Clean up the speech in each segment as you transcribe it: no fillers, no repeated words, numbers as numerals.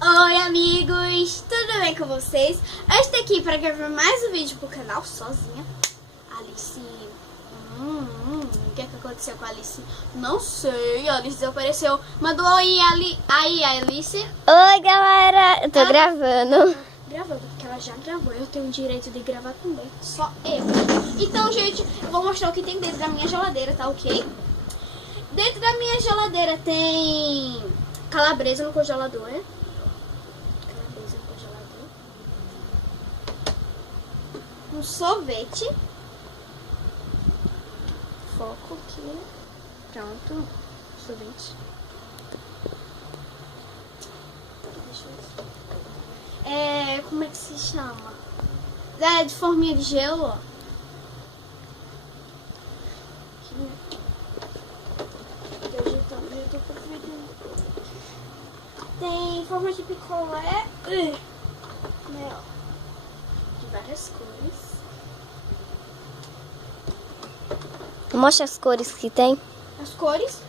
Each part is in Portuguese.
Oi amigos, tudo bem com vocês? Eu estou aqui para gravar mais um vídeo pro canal sozinha. Alice, o que é que aconteceu com a Alice? Não sei, a Alice desapareceu. Mandou oi aí, Alice. Oi galera, eu tô gravando. Gravando, porque ela já gravou, eu tenho o direito de gravar também, só eu. Então gente, eu vou mostrar o que tem dentro da minha geladeira, tá ok? Dentro da minha geladeira tem calabresa no congelador, né? Um sorvete. Foco aqui. Pronto. Sorvete. Deixa eu ver. Como é que se chama? É de forminha de gelo, ó. Aqui. Eu tô aproveitando. Tem forma de picolé. Né, ó. De várias cores. Mostra as cores que tem. As cores,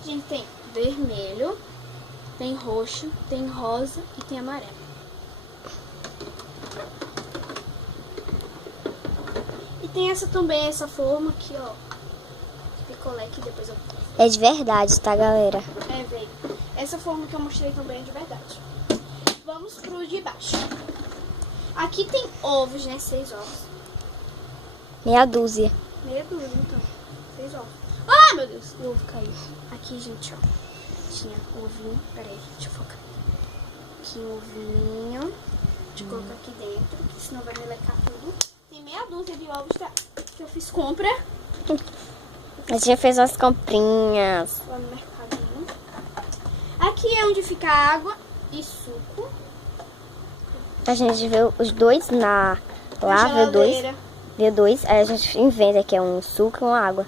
a gente tem vermelho, tem roxo, tem rosa e tem amarelo. E tem essa também, essa forma aqui, ó, de picolé, que depois eu... É de verdade, tá galera? Veio. Essa forma que eu mostrei também é de verdade. Vamos pro de baixo. Aqui tem ovos, né? 6 ovos. Meia dúzia. Meia dúzia, então. 6 ovos. Ah, meu Deus, o ovo caiu. Aqui, gente, ó. Tinha ovinho. Pera aí, deixa eu focar. Aqui um ovinho. Deixa eu colocar aqui dentro, que senão vai melecar tudo. Tem meia dúzia de ovos, tá? Que eu fiz compra. A gente já fez as comprinhas. Lá no mercadinho. Aqui é onde fica água e suco. A gente vê os dois lá, vê dois, aí a gente inventa que é um suco e uma água.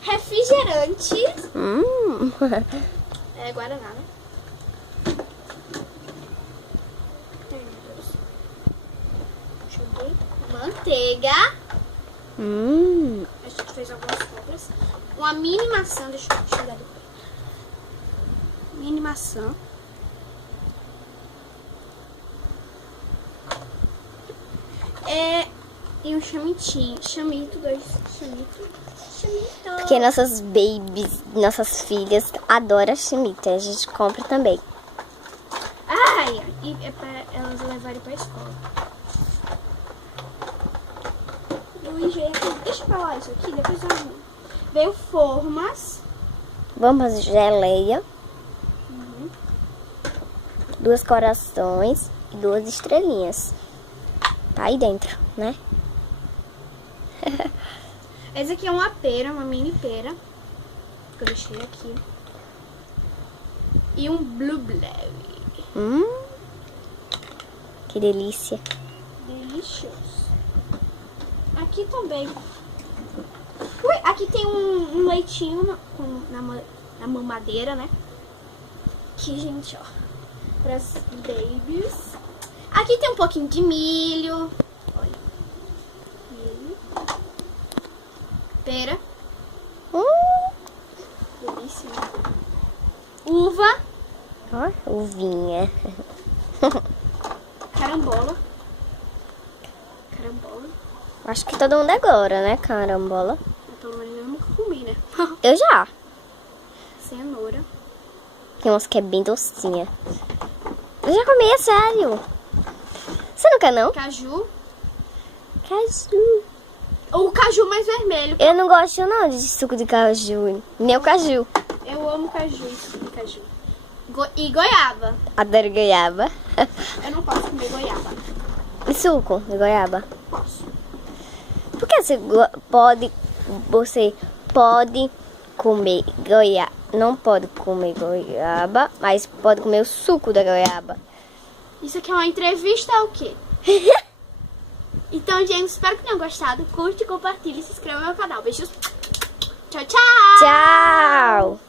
Refrigerante. É Guaraná, né? Deixa eu ver. Manteiga. A gente fez algumas compras. Uma mini maçã, deixa eu chegar depois. Mini maçã. E um chamitinho. Chamito. Porque nossas babies, nossas filhas adoram chamita. A gente compra também. E é pra elas levarem pra escola. Deixa eu falar isso aqui, depois eu arrumo. Veio formas. Vamos geleia. 2 corações e 2 estrelinhas. Tá aí dentro, né? Essa aqui é uma pera, uma mini pera. Que eu deixei aqui. E um blueberry. Que delícia. Delicioso. Aqui também. Aqui tem um leitinho na mamadeira, né? Aqui, gente, ó. Pras babies. Aqui tem um pouquinho de milho. Olha. Milho. Pera. Delícia. Uva. Ó, uvinha. Carambola. Acho que todo mundo agora, né, carambola? Pelo menos eu nunca comi, né? Eu já. Cenoura. Tem umas que é bem docinha. Eu já comi, é sério. Você não quer, não? Caju. Caju. O caju mais vermelho. Eu não gosto, não, de suco de caju. Nem o caju. Eu amo caju e suco de caju. E goiaba. Adoro goiaba. Eu não posso comer goiaba. E suco de goiaba? Posso. Por que você pode comer goiaba? Não pode comer goiaba, mas pode comer o suco da goiaba. Isso aqui é uma entrevista ou o quê? Então, gente, espero que tenham gostado. Curte, compartilhe e se inscreva no meu canal. Beijos. Tchau, tchau. Tchau.